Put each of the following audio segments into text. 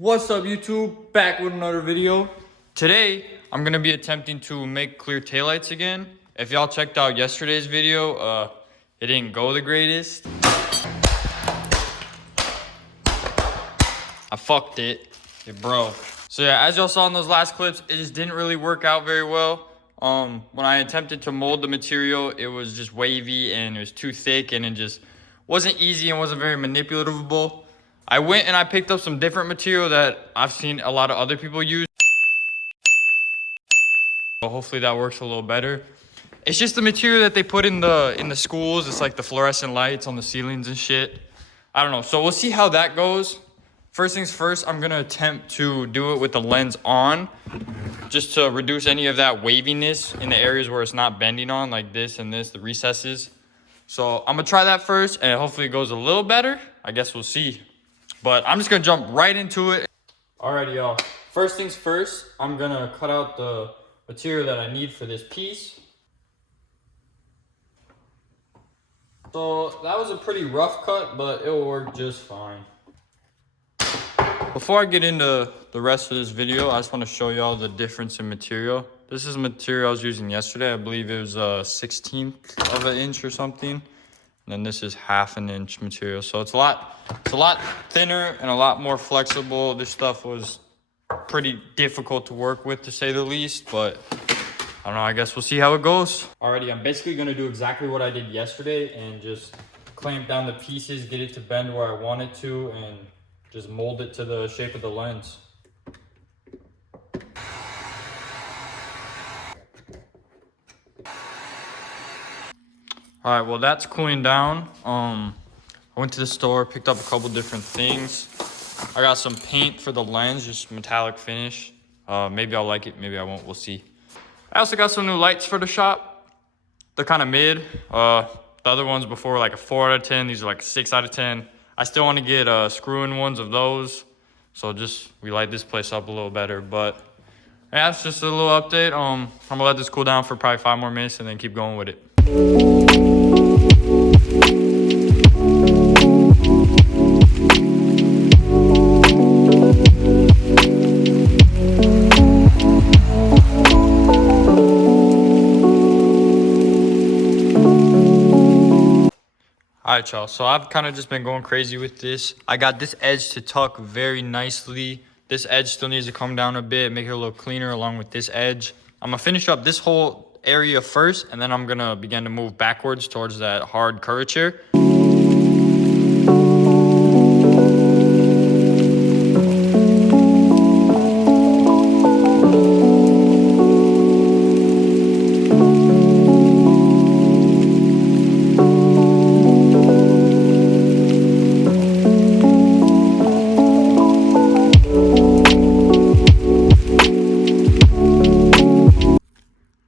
What's up, YouTube? Back with another video. Today, I'm gonna be attempting to make clear taillights again. If y'all checked out yesterday's video, it didn't go the greatest. I fucked it. It broke. So yeah, as y'all saw in those last clips, it just didn't really work out very well. When I attempted to mold the material, it was just wavy and it was too thick and it just wasn't easy and wasn't very manipulatable. I went and I picked up some different material that I've seen a lot of other people use. So hopefully that works a little better. It's just the material that they put in the schools. It's like the fluorescent lights on the ceilings and shit. I don't know. So we'll see how that goes. First things first, I'm gonna attempt to do it with the lens on, just to reduce any of that waviness in the areas where it's not bending on, like this and this, the recesses. So I'm gonna try that first and hopefully it goes a little better. I guess we'll see. But I'm just gonna jump right into it. Alrighty, y'all. First things first, I'm gonna cut out the material that I need for this piece. So that was a pretty rough cut, but it'll work just fine. Before I get into the rest of this video, I just want to show y'all the difference in material. This is material I was using yesterday. I believe it was a 1/16 of an inch or something. And then this is 1/2 inch material. So it's a lot thinner and a lot more flexible. This stuff was pretty difficult to work with, to say the least, but I don't know, I guess we'll see how it goes. Alrighty, I'm basically gonna do exactly what I did yesterday and just clamp down the pieces, get it to bend where I want it to, and just mold it to the shape of the lens. All right, well, that's cooling down. I went to the store, picked up a couple different things. I got some paint for the lens, just metallic finish. Maybe I'll like it, maybe I won't, we'll see. I also got some new lights for the shop. They're kind of mid. The other ones before were like a 4 out of 10. These are like a 6 out of 10. I still want to get screw-in ones of those. So we light this place up a little better. But yeah, it's just a little update. I'm gonna let this cool down for probably 5 more minutes and then keep going with it. All right, y'all, so I've kind of just been going crazy with this. I got this edge to tuck very nicely. This edge still needs to come down a bit, make it a little cleaner along with this edge. I'm gonna finish up this whole area first, and then I'm gonna begin to move backwards towards that hard curvature.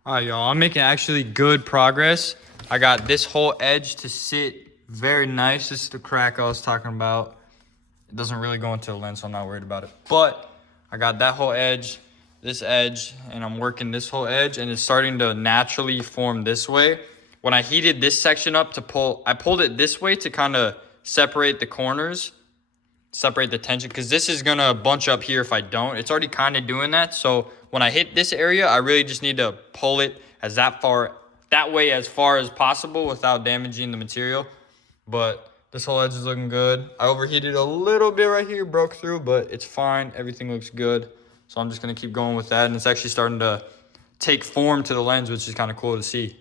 All right, y'all, I'm making actually good progress. I got this whole edge to sit very nice. This is the crack I was talking about. It doesn't really go into the lens, so I'm not worried about it. But I got that whole edge, this edge, and I'm working this whole edge, and it's starting to naturally form this way. When I heated this section up I pulled it this way to kind of separate the corners, separate the tension, because this is gonna bunch up here if I don't. It's already kind of doing that. So when I hit this area, I really just need to pull it that way as far as possible without damaging the material. But this whole edge is looking good. I overheated a little bit right here, broke through, but it's fine. Everything looks good. So I'm just gonna keep going with that, and it's actually starting to take form to the lens, which is kind of cool to see.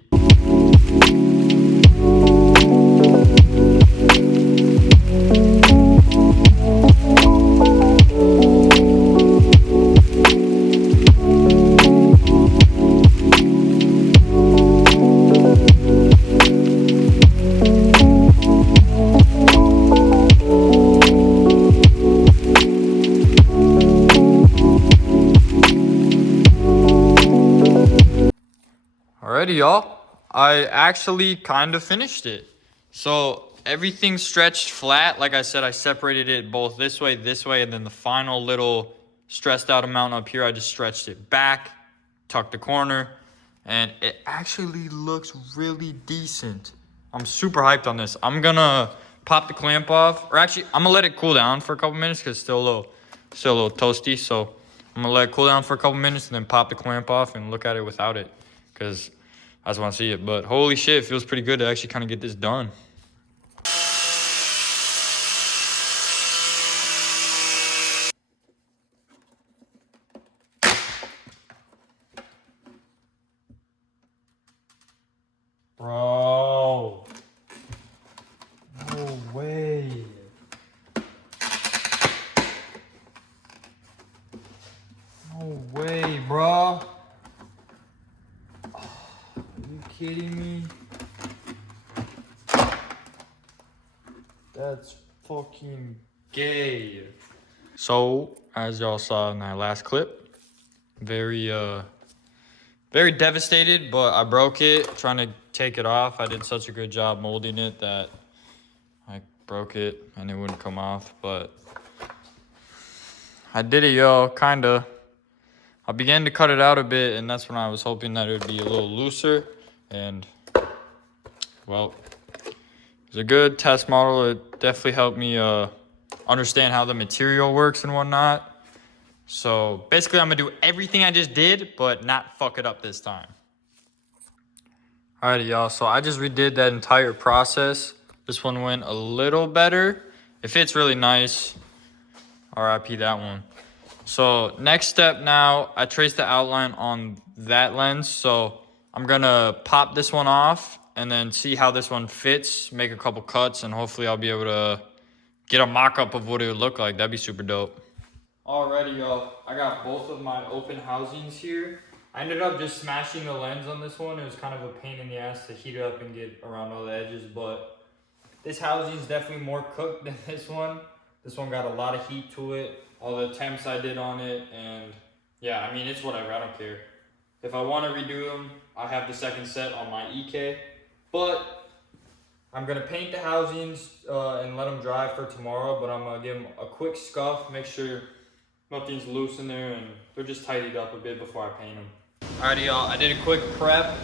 Alrighty, y'all, I actually kind of finished it. So everything stretched flat. Like I said, I separated it both this way, and then the final little stressed out amount up here, I just stretched it back, tucked the corner, and it actually looks really decent. I'm super hyped on this. I'm gonna pop the clamp off, or actually I'm gonna let it cool down for a couple minutes because it's still a Still a little toasty, so I'm gonna let it cool down for a couple minutes and then pop the clamp off and look at it without it, because I just want to see it. But holy shit, it feels pretty good to actually kind of get this done. Bro, no way. No way, bro. Oh, are you kidding me? That's fucking gay. So, as y'all saw in that last clip, very devastated, but I broke it trying to take it off. I did such a good job molding it that I broke it and it wouldn't come off, but I did it, yo, kinda. I began to cut it out a bit, and that's when I was hoping that it would be a little looser, and well, it was a good test model. It definitely helped me understand how the material works and whatnot. So basically I'm gonna do everything I just did, but not fuck it up this time. Alrighty, y'all, so I just redid that entire process. This one went a little better. It fits really nice. RIP that one. So next step now, I traced the outline on that lens. So I'm gonna pop this one off and then see how this one fits, make a couple cuts, and hopefully I'll be able to get a mock-up of what it would look like. That'd be super dope. Alrighty, y'all, I got both of my open housings here. I ended up just smashing the lens on this one. It was kind of a pain in the ass to heat it up and get around all the edges, but this housing is definitely more cooked than this one. This one got a lot of heat to it. All the attempts I did on it, and yeah, I mean, it's whatever, I don't care. If I want to redo them, I have the second set on my EK, but I'm gonna paint the housings and let them dry for tomorrow, but I'm gonna give them a quick scuff, make sure nothing's loose in there, and they're just tidied up a bit before I paint them. Alrighty, y'all, I did a quick prep.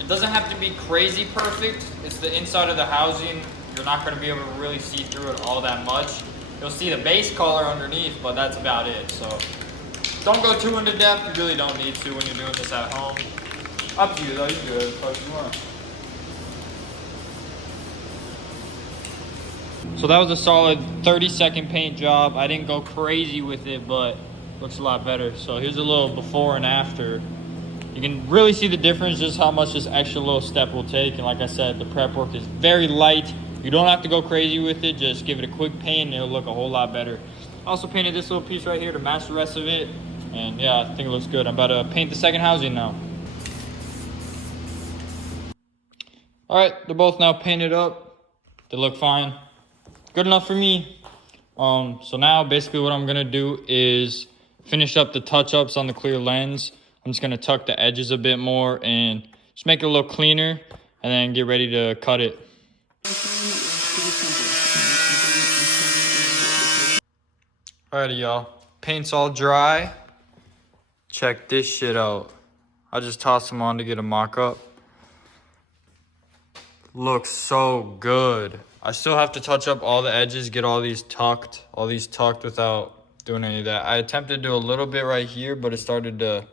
It doesn't have to be crazy perfect. It's the inside of the housing. You're not gonna be able to really see through it all that much. You'll see the base color underneath, but that's about it. So don't go too into depth. You really don't need to when you're doing this at home. Up to you though, you do it as far as you want. So that was a solid 30-second paint job. I didn't go crazy with it, but looks a lot better. So here's a little before and after. You can really see the difference, just how much this extra little step will take. And like I said, the prep work is very light. You don't have to go crazy with it. Just give it a quick paint and it'll look a whole lot better. I also painted this little piece right here to match the rest of it. And yeah, I think it looks good. I'm about to paint the second housing now. All right, they're both now painted up. They look fine. Good enough for me. So now basically what I'm gonna do is finish up the touch-ups on the clear lens. I'm just gonna tuck the edges a bit more and just make it a little cleaner and then get ready to cut it. Alrighty, y'all. Paint's all dry. Check this shit out. I just tossed them on to get a mock-up. Looks so good. I still have to touch up all the edges, get all these tucked without doing any of that. I attempted to do a little bit right here, but it started to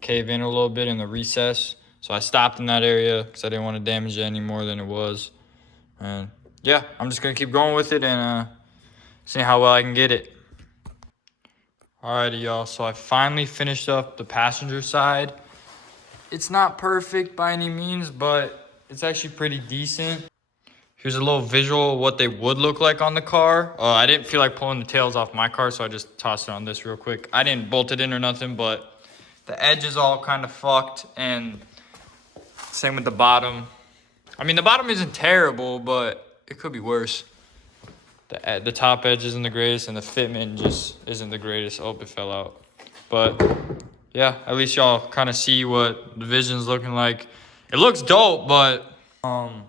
cave in a little bit in the recess. So I stopped in that area because I didn't want to damage it any more than it was. And yeah, I'm just gonna keep going with it and see how well I can get it. Alrighty, y'all, so I finally finished up the passenger side. It's not perfect by any means, but it's actually pretty decent. Here's a little visual of what they would look like on the car. I didn't feel like pulling the tails off my car, so I just tossed it on this real quick. I didn't bolt it in or nothing, but the edge is all kind of fucked, and same with the bottom. I mean, the bottom isn't terrible, but it could be worse. The top edge isn't the greatest, and the fitment just isn't the greatest. Oh, it fell out. But yeah, at least y'all kind of see what the vision's looking like. It looks dope, but I'm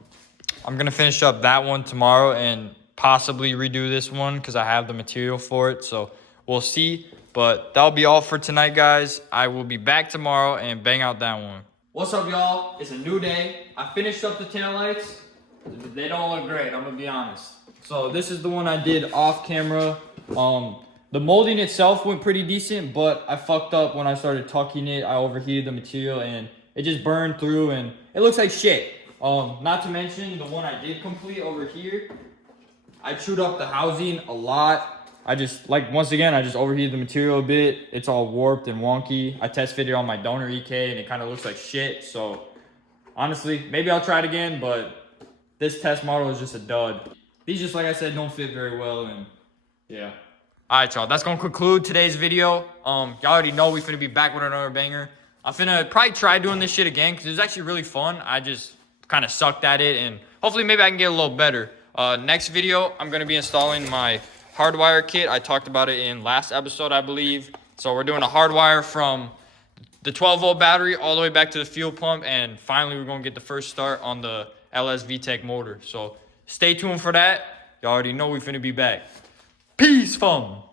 gonna finish up that one tomorrow and possibly redo this one because I have the material for it. So we'll see. But that'll be all for tonight, guys. I will be back tomorrow and bang out that one. What's up, y'all? It's a new day. I finished up the taillights. They don't look great, I'm gonna be honest. So this is the one I did off camera. The molding itself went pretty decent, but I fucked up when I started tucking it. I overheated the material and it just burned through and it looks like shit. Not to mention the one I did complete over here, I chewed up the housing a lot. Once again, I just overheated the material a bit. It's all warped and wonky. I test fitted on my donor EK and it kind of looks like shit. So honestly, maybe I'll try it again, but this test model is just a dud. These just, like I said, don't fit very well and yeah. All right, y'all, that's gonna conclude today's video. Y'all already know we finna be back with another banger. I'm finna probably try doing this shit again because it was actually really fun. I just kind of sucked at it and hopefully maybe I can get a little better. Next video, I'm gonna be installing my hardwire kit. I talked about it in last episode, I believe. So we're doing a hardwire from the 12-volt battery all the way back to the fuel pump, and finally we're gonna get the first start on the LS VTEC motor. So stay tuned for that. Y'all already know we finna be back. Peace, fam.